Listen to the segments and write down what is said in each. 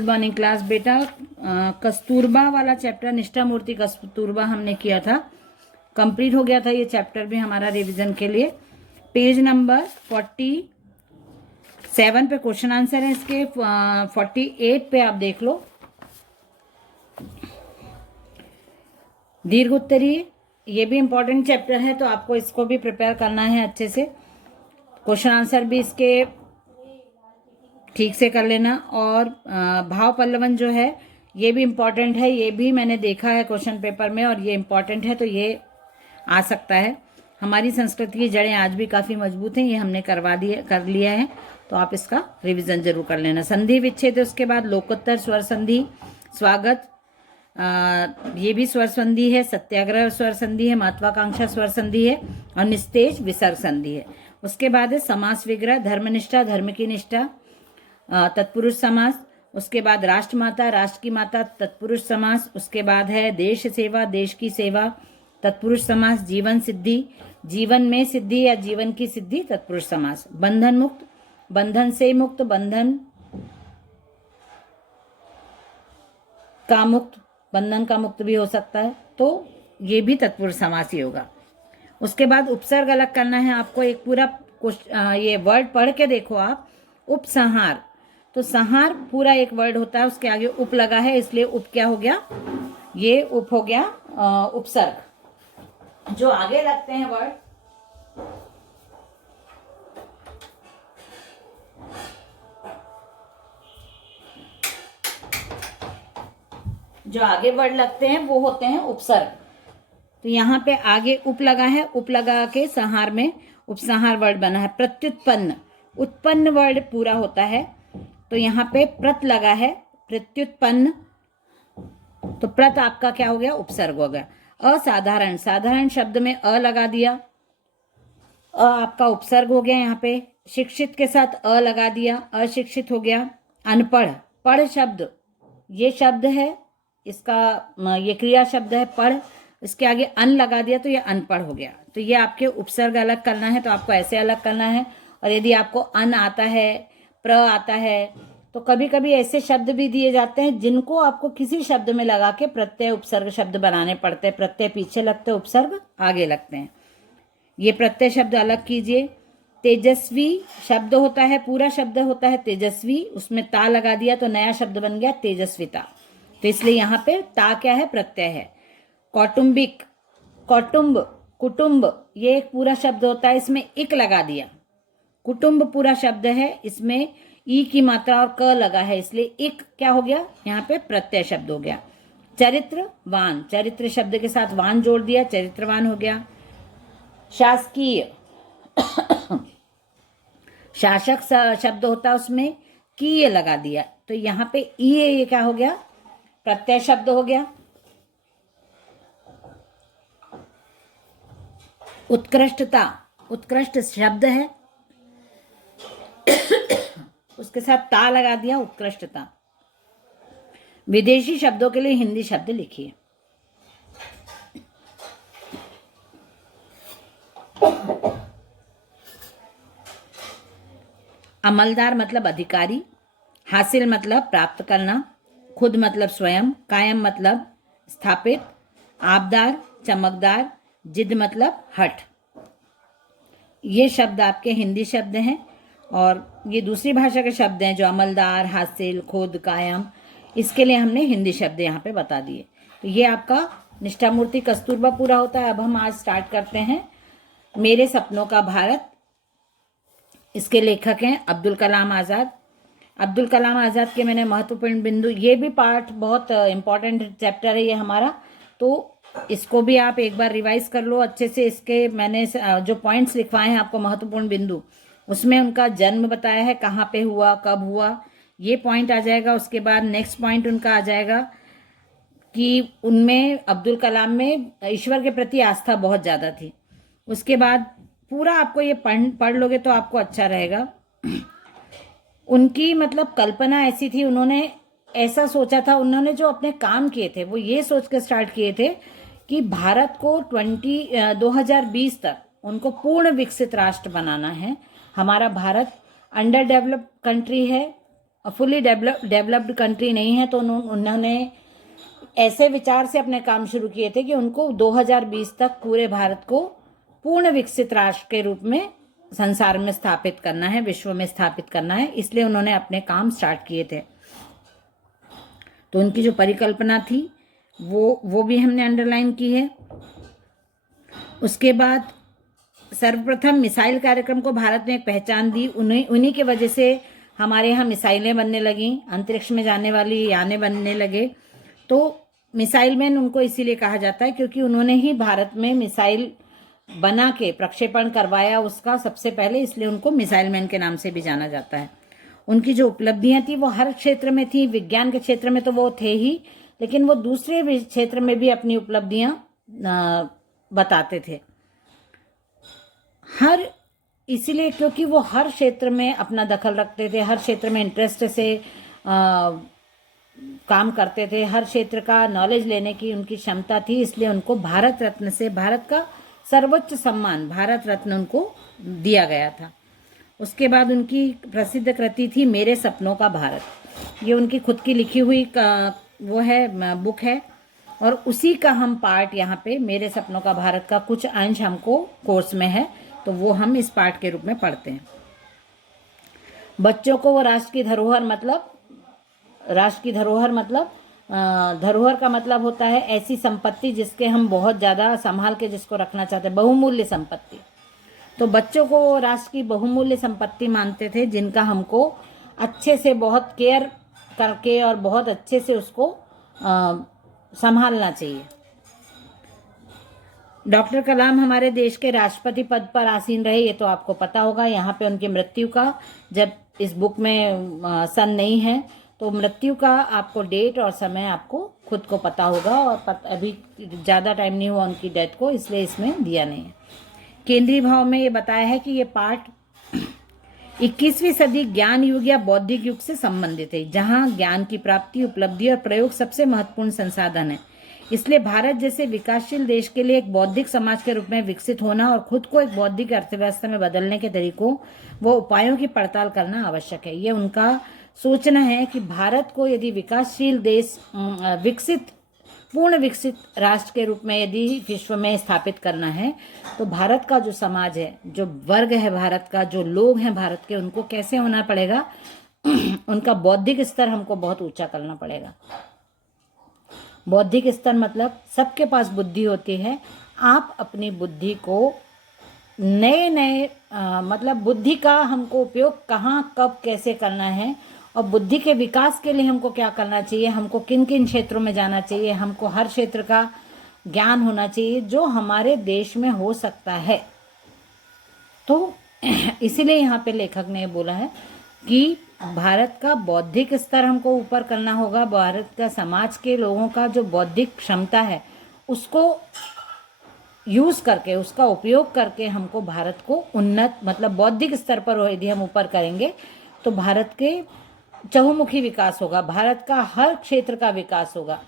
Good morning class बेटा। कस्तूरबा वाला chapter, निष्ठा मूर्ति कस्तूरबा हमने किया था, कंप्लीट हो गया था ये चैप्टर भी हमारा रिवीजन के लिए। पेज नंबर 47 पे क्वेश्चन आंसर है इसके। 48 पे आप देख लो। दीर्घ उत्तरीय, ये भी इंपॉर्टेंट चैप्टर है, तो आपको इसको भी प्रिपेयर करना है अच्छे से। क्वेश्चन आंसर भी इसके ठीक से कर लेना। और भाव पल्लवन जो है ये भी इम्पॉर्टेंट है, ये भी मैंने देखा है क्वेश्चन पेपर में और ये इम्पॉर्टेंट है, तो ये आ सकता है। हमारी संस्कृत की जड़ें आज भी काफ़ी मजबूत हैं, ये हमने कर लिया है, तो आप इसका रिवीजन जरूर कर लेना। संधि विच्छेद, उसके बाद लोकोत्तर स्वर संधि, स्वागत, ये भी स्वर संधि है। सत्याग्रह स्वर संधि है। महत्वाकांक्षा स्वर संधि है। और निस्तेज विसर्ग संधि है। उसके बाद है समास विग्रह, धर्मनिष्ठा, धर्म की निष्ठा, तत्पुरुष समास। उसके बाद राष्ट्रमाता, राष्ट्र की माता, तत्पुरुष समास। उसके बाद है देश सेवा, देश की सेवा, तत्पुरुष समास। जीवन सिद्धि, जीवन में सिद्धि या जीवन की सिद्धि, तत्पुरुष समास। बंधन मुक्त, बंधन से मुक्त, बंधन का मुक्त, बंधन का मुक्त भी हो सकता है, तो ये भी तत्पुरुष समास ही होगा। उसके बाद उपसर्ग अलग करना है आपको। एक पूरा ये वर्ड पढ़ के देखो आप। उपसंहार, तो संहार पूरा एक वर्ड होता है, उसके आगे उप लगा है, इसलिए उप क्या हो गया, ये उप हो गया उपसर्ग। जो आगे लगते हैं वर्ड, जो आगे वर्ड लगते हैं वो होते हैं उपसर्ग। तो यहाँ पे आगे उप लगा है, उप लगा के संहार में उपसंहार वर्ड बना है। प्रत्युत्पन्न, उत्पन्न वर्ड पूरा होता है, तो यहाँ पे प्रत लगा है, प्रत्युत्पन्न, तो प्रत आपका क्या हो गया, उपसर्ग हो गया। असाधारण, साधारण शब्द में अ लगा दिया, अ आपका उपसर्ग हो गया यहाँ पे। शिक्षित के साथ अ लगा दिया, अशिक्षित हो गया। अनपढ़, पढ़ शब्द, ये शब्द है, इसका ये क्रिया शब्द है पढ़, इसके आगे अन लगा दिया तो ये अनपढ़ हो गया। तो ये आपके उपसर्ग अलग करना है, तो आपको ऐसे अलग करना है। और यदि आपको अन आता है, प्र आता है, तो कभी कभी ऐसे शब्द भी दिए जाते हैं जिनको आपको किसी शब्द में लगा के प्रत्यय उपसर्ग शब्द बनाने पड़ते हैं। प्रत्यय पीछे लगते हैं, उपसर्ग आगे लगते हैं। ये प्रत्यय शब्द अलग कीजिए। तेजस्वी शब्द होता है, पूरा शब्द होता है तेजस्वी, उसमें ता लगा दिया तो नया शब्द बन गया तेजस्विता, तो इसलिए यहाँ पे ता क्या है, प्रत्यय है। कौटुंबिक, कौटुंब, कुटुंब, ये एक पूरा शब्द होता है, इसमें इक लगा दिया। कुटुंब पूरा शब्द है, इसमें ई की मात्रा और क लगा है, इसलिए इक क्या हो गया, यहाँ पे प्रत्यय शब्द हो गया। चरित्रवान, चरित्र शब्द के साथ वान जोड़ दिया, चरित्रवान हो गया। शासकीय, शासक शब्द होता है, उसमें कीय लगा दिया, तो यहाँ पे ई, ये क्या हो गया, प्रत्यय शब्द हो गया। उत्कृष्टता, उत्कृष्ट शब्द है, उसके साथ ता लगा दिया, उत्कृष्टता। विदेशी शब्दों के लिए हिंदी शब्द लिखिए। अमलदार मतलब अधिकारी, हासिल मतलब प्राप्त करना, खुद मतलब स्वयं, कायम मतलब स्थापित, आबदार, चमकदार, जिद मतलब हठ। ये शब्द आपके हिंदी शब्द हैं, और ये दूसरी भाषा के शब्द हैं जो अमलदार, हासिल, खुद, कायम, इसके लिए हमने हिंदी शब्द यहाँ पे बता दिए। तो ये आपका निष्ठा मूर्ति कस्तूरबा पूरा होता है। अब हम आज स्टार्ट करते हैं मेरे सपनों का भारत। इसके लेखक हैं अब्दुल कलाम आज़ाद। अब्दुल कलाम आज़ाद के मैंने महत्वपूर्ण बिंदु, ये भी पार्ट बहुत इंपॉर्टेंट चैप्टर है ये हमारा, तो इसको भी आप एक बार रिवाइज कर लो अच्छे से। इसके मैंने जो पॉइंट्स लिखवाए हैं आपको, महत्वपूर्ण बिंदु, उसमें उनका जन्म बताया है, कहाँ पे हुआ, कब हुआ, ये पॉइंट आ जाएगा। उसके बाद नेक्स्ट पॉइंट उनका आ जाएगा कि उनमें, अब्दुल कलाम में ईश्वर के प्रति आस्था बहुत ज़्यादा थी। उसके बाद पूरा आपको ये पढ़ लोगे तो आपको अच्छा रहेगा। उनकी मतलब कल्पना ऐसी थी, उन्होंने ऐसा सोचा था, उन्होंने जो अपने काम किए थे वो ये सोच कर स्टार्ट किए थे कि भारत को 2020 तक उनको पूर्ण विकसित राष्ट्र बनाना है। हमारा भारत अंडर डेवलप्ड कंट्री है, फुली डेवलप्ड कंट्री नहीं है, तो उन्होंने ऐसे विचार से अपने काम शुरू किए थे कि उनको 2020 तक पूरे भारत को पूर्ण विकसित राष्ट्र के रूप में संसार में स्थापित करना है, विश्व में स्थापित करना है। इसलिए उन्होंने अपने काम स्टार्ट किए थे। तो उनकी जो परिकल्पना थी वो भी हमने अंडरलाइन की है। उसके बाद सर्वप्रथम मिसाइल कार्यक्रम को भारत ने एक पहचान दी। उन्हीं की वजह से हमारे यहाँ मिसाइलें बनने लगी, अंतरिक्ष में जाने वाली यानें बनने लगे। तो मिसाइल मैन उनको इसीलिए कहा जाता है क्योंकि उन्होंने ही भारत में मिसाइल बना के प्रक्षेपण करवाया उसका सबसे पहले, इसलिए उनको मिसाइल मैन के नाम से भी जाना जाता है। उनकी जो उपलब्धियां थी वो हर क्षेत्र में थी। विज्ञान के क्षेत्र में तो वो थे ही, लेकिन वो दूसरे भी क्षेत्र में भी अपनी उपलब्धियां बताते थे। इसीलिए क्योंकि वो हर क्षेत्र में अपना दखल रखते थे, हर क्षेत्र में इंटरेस्ट से काम करते थे, हर क्षेत्र का नॉलेज लेने की उनकी क्षमता थी। इसलिए उनको भारत रत्न से, भारत का सर्वोच्च सम्मान भारत रत्न उनको दिया गया था। उसके बाद उनकी प्रसिद्ध कृति थी मेरे सपनों का भारत। ये उनकी खुद की लिखी हुई वो है, बुक है, और उसी का हम पार्ट यहाँ पे मेरे सपनों का भारत का कुछ अंश हमको कोर्स में है, तो वो हम इस पार्ट के रूप में पढ़ते हैं। बच्चों को वो राष्ट्र की धरोहर मतलब धरोहर का मतलब होता है ऐसी संपत्ति जिसके हम बहुत ज़्यादा संभाल के जिसको रखना चाहते हैं, बहुमूल्य संपत्ति। तो बच्चों को राष्ट्र की बहुमूल्य संपत्ति मानते थे, जिनका हमको अच्छे से बहुत केयर करके और बहुत अच्छे से उसको संभालना चाहिए। डॉक्टर कलाम हमारे देश के राष्ट्रपति पद पर आसीन रहे, ये तो आपको पता होगा। यहाँ पे उनकी मृत्यु का, जब इस बुक में सन नहीं है, तो मृत्यु का आपको डेट और समय आपको खुद को पता होगा, और अभी ज़्यादा टाइम नहीं हुआ उनकी डेथ को, इसलिए इसमें दिया नहीं है। केंद्रीय भाव में ये बताया है कि ये पाठ 21वीं सदी ज्ञान युग या बौद्धिक युग से संबंधित है, जहाँ ज्ञान की प्राप्ति, उपलब्धि और प्रयोग सबसे महत्वपूर्ण संसाधन है। इसलिए भारत जैसे विकासशील देश के लिए एक बौद्धिक समाज के रूप में विकसित होना और खुद को एक बौद्धिक अर्थव्यवस्था में बदलने के तरीकों व उपायों की पड़ताल करना आवश्यक है। ये उनका सोचना है कि भारत को यदि विकासशील देश, पूर्ण विकसित राष्ट्र के रूप में यदि विश्व में स्थापित करना है, तो भारत का जो समाज है, जो वर्ग है भारत का, जो लोग हैं भारत के, उनको कैसे होना पड़ेगा, उनका बौद्धिक स्तर हमको बहुत ऊंचा करना पड़ेगा। बौद्धिक स्तर मतलब सबके पास बुद्धि होती है, आप अपनी बुद्धि को नए मतलब बुद्धि का हमको उपयोग कहाँ कब कैसे करना है, और बुद्धि के विकास के लिए हमको क्या करना चाहिए, हमको किन किन क्षेत्रों में जाना चाहिए, हमको हर क्षेत्र का ज्ञान होना चाहिए जो हमारे देश में हो सकता है। तो इसीलिए यहाँ पे लेखक ने बोला है कि भारत का बौद्धिक स्तर हमको ऊपर करना होगा। भारत का समाज के लोगों का जो बौद्धिक क्षमता है उसको यूज करके, उसका उपयोग करके हमको भारत को उन्नत, मतलब बौद्धिक स्तर पर यदि हम ऊपर करेंगे तो भारत के चहुमुखी विकास होगा, भारत का हर क्षेत्र का विकास होगा।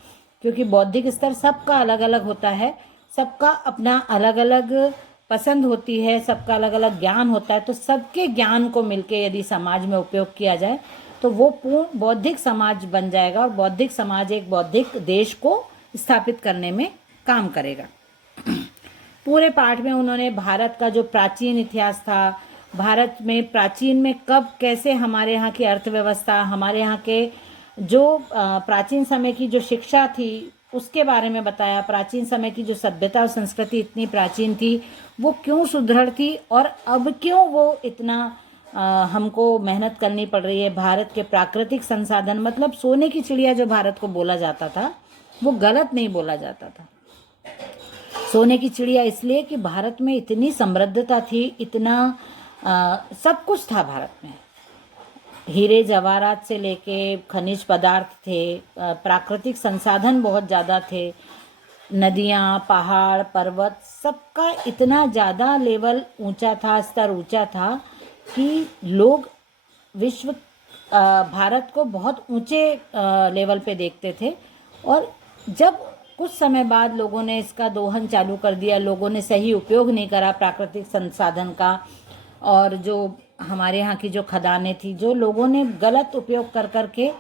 क्योंकि बौद्धिक स्तर सबका अलग अलग होता है, सबका अपना अलग अलग पसंद होती है, सबका अलग अलग ज्ञान होता है। तो सबके ज्ञान को मिलके यदि समाज में उपयोग किया जाए तो वो पूर्ण बौद्धिक समाज बन जाएगा, और बौद्धिक समाज एक बौद्धिक देश को स्थापित करने में काम करेगा। पूरे पाठ में उन्होंने भारत का जो प्राचीन इतिहास था, भारत में प्राचीन में कब कैसे हमारे यहाँ की अर्थव्यवस्था, हमारे यहाँ के जो प्राचीन समय की जो शिक्षा थी उसके बारे में बताया। प्राचीन समय की जो सभ्यता और संस्कृति इतनी प्राचीन थी, वो क्यों सुदृढ़ थी और अब क्यों वो इतना हमको मेहनत करनी पड़ रही है। भारत के प्राकृतिक संसाधन, मतलब सोने की चिड़िया जो भारत को बोला जाता था, वो गलत नहीं बोला जाता था। सोने की चिड़िया इसलिए कि भारत में इतनी समृद्धता थी, इतना सब कुछ था भारत में। हीरे जवाहरात से लेके खनिज पदार्थ थे, प्राकृतिक संसाधन बहुत ज़्यादा थे, नदियाँ, पहाड़, पर्वत, सबका इतना ज़्यादा लेवल ऊंचा था, स्तर ऊंचा था कि लोग विश्व भारत को बहुत ऊंचे लेवल पे देखते थे। और जब कुछ समय बाद लोगों ने इसका दोहन चालू कर दिया, लोगों ने सही उपयोग नहीं करा प्राकृतिक संसाधन का, और जो हमारे यहाँ की जो खदानें थी, जो लोगों ने गलत उपयोग कर करके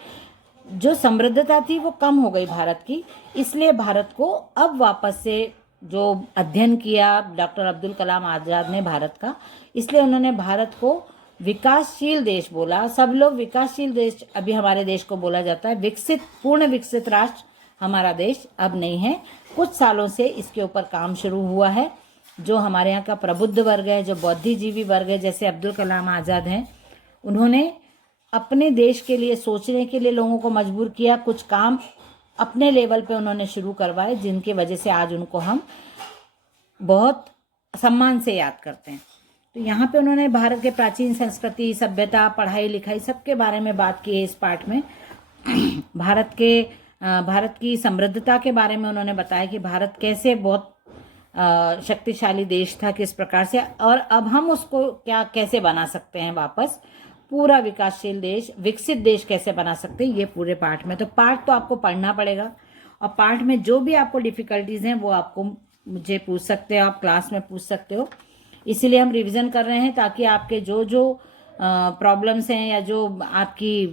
जो समृद्धता थी वो कम हो गई भारत की। इसलिए भारत को अब वापस से जो अध्ययन किया डॉक्टर अब्दुल कलाम आज़ाद ने भारत का, इसलिए उन्होंने भारत को विकासशील देश बोला। सब लोग विकासशील देश अभी हमारे देश को बोला जाता है, विकसित पूर्ण विकसित राष्ट्र हमारा देश अब नहीं है। कुछ सालों से इसके ऊपर काम शुरू हुआ है। जो हमारे यहाँ का प्रबुद्ध वर्ग है, जो बौद्धिजीवी वर्ग है, जैसे अब्दुल कलाम आज़ाद हैं, उन्होंने अपने देश के लिए सोचने के लिए लोगों को मजबूर किया। कुछ काम अपने लेवल पे उन्होंने शुरू करवाए, जिनकी वजह से आज उनको हम बहुत सम्मान से याद करते हैं। तो यहाँ पे उन्होंने भारत के प्राचीन संस्कृति, सभ्यता, पढ़ाई लिखाई सबके बारे में बात की है इस पाठ में। भारत की समृद्धता के बारे में उन्होंने बताया कि भारत कैसे बहुत शक्तिशाली देश था, किस प्रकार से, और अब हम उसको कैसे बना सकते हैं वापस पूरा विकासशील देश, विकसित देश कैसे बना सकते हैं, ये पूरे पाठ में। तो पाठ तो आपको पढ़ना पड़ेगा, और पाठ में जो भी आपको डिफिकल्टीज हैं वो आपको मुझे पूछ सकते हो, आप क्लास में पूछ सकते हो। इसीलिए हम रिवीजन कर रहे हैं ताकि आपके जो जो प्रॉब्लम्स हैं या जो आपकी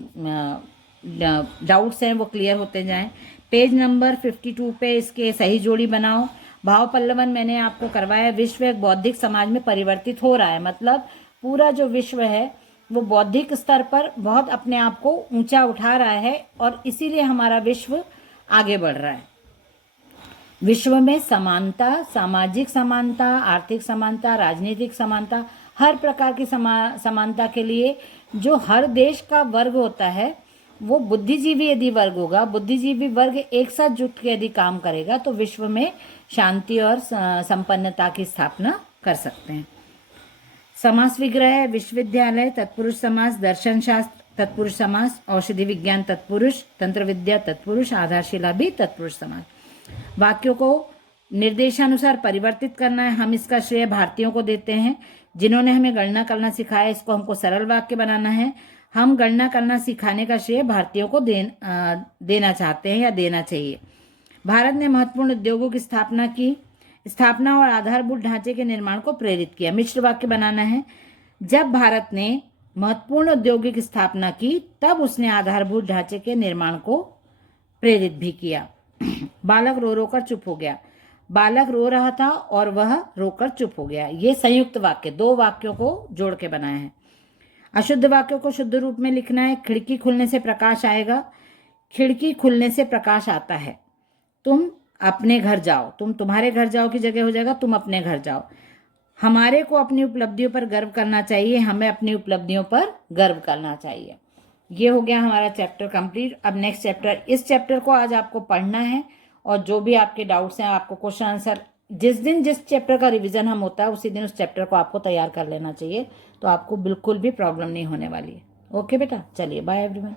डाउट्स हैं वो क्लियर होते जाएं। पेज नंबर 52 पे इसके सही जोड़ी बनाओ। भाव पल्लवन मैंने आपको करवाया। विश्व एक बौद्धिक समाज में परिवर्तित हो रहा है, मतलब पूरा जो विश्व है वो बौद्धिक स्तर पर बहुत अपने आप को ऊंचा उठा रहा है, और इसीलिए हमारा विश्व आगे बढ़ रहा है। विश्व में समानता, सामाजिक समानता, आर्थिक समानता, राजनीतिक समानता, हर प्रकार की समानता के लिए जो हर देश का वर्ग होता है वो बुद्धिजीवी यदि वर्ग होगा, बुद्धिजीवी वर्ग एक साथ जुट के यदि काम करेगा तो विश्व में शांति और संपन्नता की स्थापना कर सकते हैं। समास विग्रह, विश्वविद्यालय, तत्पुरुष समास, दर्शन शास्त्र तत्पुरुष समास, औषधि विज्ञान तत्पुरुष, तंत्र विद्या तत्पुरुष, आधारशिला भी तत्पुरुष समास। वाक्यों को निर्देशानुसार परिवर्तित करना है। हम इसका श्रेय भारतीयों को देते हैं जिन्होंने हमें गणना करना सिखाया। इसको हमको सरल वाक्य बनाना है। हम गणना करना सिखाने का श्रेय भारतीयों को देना चाहते हैं या देना चाहिए। भारत ने महत्वपूर्ण उद्योगों की स्थापना की, स्थापना और आधारभूत ढांचे के निर्माण को प्रेरित किया। मिश्र वाक्य बनाना है। जब भारत ने महत्वपूर्ण औद्योगिक स्थापना की तब उसने आधारभूत ढांचे के निर्माण को प्रेरित भी किया। बालक रो रो कर चुप हो गया। बालक रो रहा था और वह रोकर चुप हो गया। ये संयुक्त वाक्य, दो वाक्यों को जोड़ के बनाया है। अशुद्ध वाक्यों को शुद्ध रूप में लिखना है। खिड़की खुलने से प्रकाश आएगा। खिड़की खुलने से प्रकाश आता है। तुम अपने घर जाओ। तुम्हारे घर जाओ की जगह हो जाएगा तुम अपने घर जाओ। हमारे को अपनी उपलब्धियों पर गर्व करना चाहिए। हमें अपनी उपलब्धियों पर गर्व करना चाहिए। ये हो गया हमारा चैप्टर कंप्लीट। अब नेक्स्ट चैप्टर, इस चैप्टर को आज आपको पढ़ना है, और जो भी आपके डाउट्स हैं, आपको क्वेश्चन आंसर जिस दिन जिस चैप्टर का रिवीजन हम होता है उसी दिन उस चैप्टर को आपको तैयार कर लेना चाहिए, तो आपको बिल्कुल भी प्रॉब्लम नहीं होने वाली है। ओके बेटा, चलिए बाय एवरीवन।